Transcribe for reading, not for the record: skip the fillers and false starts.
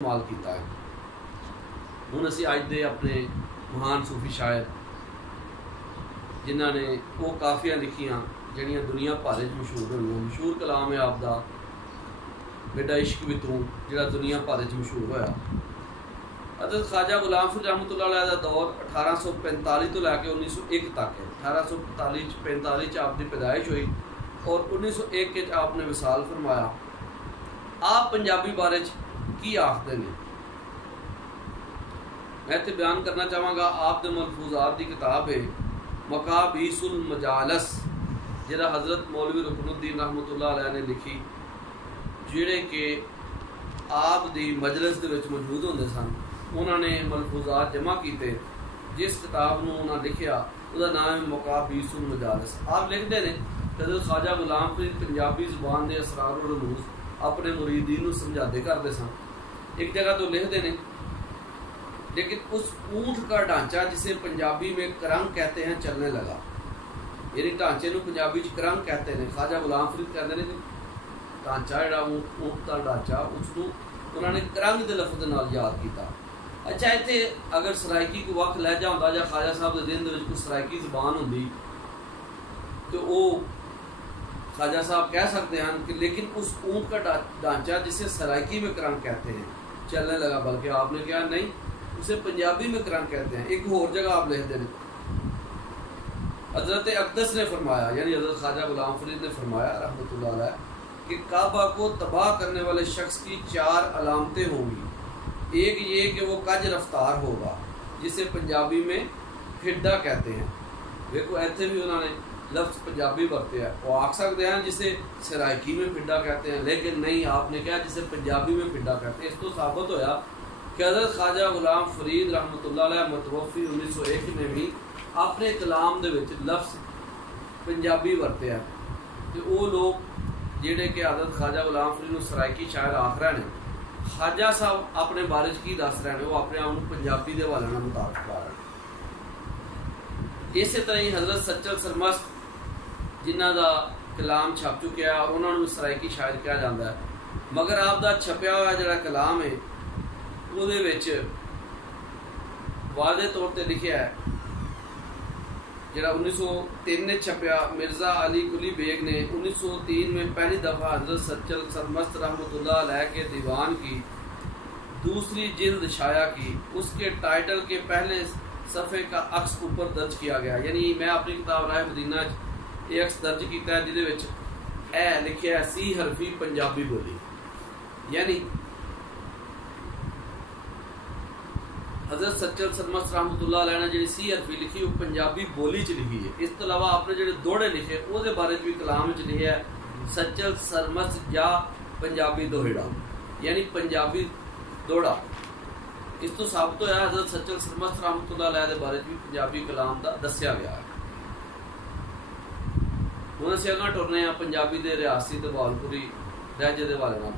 استعمال کیتا ہے. ہوں اسی اج دے اپنے مہان صوفی شاعر جنہاں نے وہ کافیاں لکھیاں جہاں دنیا بھر مشہور ہوئی. مشہور کلام ہے آپ دا بیٹا عشق بھی تو جڑا دنیا بھر مشہور ہویا. حضرت خواجہ غلام فرید رحمۃ اللہ علیہ کا دور 1845 تو لے کے 1901 تک ہے. 1845 آپ کی پیدائش ہوئی اور 1901 آپ نے وصال فرمایا. آپ پنجابی بارے کی آختے ہیں؟ میں تے بیان کرنا چاہوں گا آپ دے ملفوظات کی کتاب ہے مقابیس المجالس جہاں حضرت مولوی رکن الدین رحمۃ اللہ علیہ نے لکھی جڑے کہ آپ دی مجلس دے وچ موجود ہوندے سن. انہوں نے ملفوظات جمع کیتے. جس کتاب نو انہوں نے لکھیا وہ نام ہے مقابیس المجالس. آپ لکھتے ہیں حضرت خواجہ غلام فرید پنجابی زبان دے اسرار و رموز اپنے مریدین نو سمجھاتے کرتے سن. ایک جگہ تو لکھتے ہیں لیکن اس اونٹ کا ڈھانچہ جسے پنجابی میں کرنگ کہتے ہیں چلنے لگا. یعنی ڈھانچے نو پنجابی چ کرنگ کہتے ہیں. خواجہ غلام فرید کہتے ہیں کہ ڈھانچہ جڑا اونٹ کا ڈھانچہ اس کو انہوں نے کرنگ دے لفظ نال یاد کیتا. اچھا اتنے اگر سرائکی کو وقت لہجہ ہوتا یا خواجہ صاحب کے دن کوئی سرائکی زبان ہوتی تو وہ خواجہ صاحب کہہ سکتے ہیں کہ لیکن اس اونٹ کا ڈھانچہ جسے سرائکی میں کرنگ کہتے ہیں چلنے لگا. بلکہ آپ نے کہا نہیں اسے پنجابی میں کرنگ کہتے ہیں. ایک اور جگہ آپ لکھتے ہیں حضرت اقدس نے فرمایا یعنی حضرت خواجہ غلام فرید نے فرمایا رحمۃ اللہ علیہ کہ کعبہ کو تباہ کرنے والے شخص کی 4 علامتیں ہوں گی. ایک یہ کہ وہ کج رفتار ہوگا جسے پنجابی میں پھڈا کہتے ہیں. دیکھو ایتھے بھی انہوں نے لفظ پنجابی برتے ہیں. وہ آکھ سکتے ہیں جسے سرائکی میں پھڈا کہتے ہیں لیکن نہیں آپ نے کہا جسے پنجابی میں پھڈا کہتے ہیں. اس تو ثابت ہویا کہ حضرت خواجہ غلام فرید رحمۃ اللہ علیہ متوفی 1901 نے بھی اپنے کلام دے وچ لفظ پنجابی برتے ہیں. تو وہ لوگ جہے کہ حضرت خواجہ غلام فرید نو سرائکی شاعر آخ رہے ہیں خواجہ صاحب اپنے بارے کی دس رہے ہیں وہ اپنے آپ پنجابی دے حوالے نال مطابق کر رہے ہیں. اسی طرح ہی حضرت سچل سرمست جنہ دا کلام چھپ چکا ہے اور انہوں نے سرائکی شاعر کہا جاتا ہے مگر آپ دا چھپیا ہوا جڑا کلام ہے وہ دے وچ واضح طور تے لکھیا ہے جڑا 1903 نے چھپیا. مرزا علی قلی بیگ نے 1903 میں پہلی دفعہ حضرت سچل سرمست رحمۃ اللہ علیہ کے دیوان کی 2 جلد شائع کی. اس کے ٹائٹل کے پہلے صفحے کا عکس اوپر درج کیا گیا. یعنی میں اپنی کتاب راہ مدینہ یہ عکس درج کیتا ہے جہدے وچ اے لکھیا ہے سی حرفی پنجابی بولی. یعنی حضرت سچل سرمست رحمۃ اللہ علیہ نے جی سی حرفی لکھی وہ پنجابی بولی چ لکھی ہے. اس تو علاوہ آپ نے جڑے دوڑے لکھے وہ بارے بھی کلام چ لکھا ہے سچل سرمست یا پنجابی دوہڑا یعنی پنجابی دوڑا. اس تو ثابت ہوا حضرت سچل سرمست رحمۃ اللہ علیہ کے بارے بھی پنجابی کلام کا دسیا گیا ہے. ہوں اسی اگاں ٹرنے ہیں پنجابی دے ریاستی تے بہالپوری لہجے دے حوالے نال.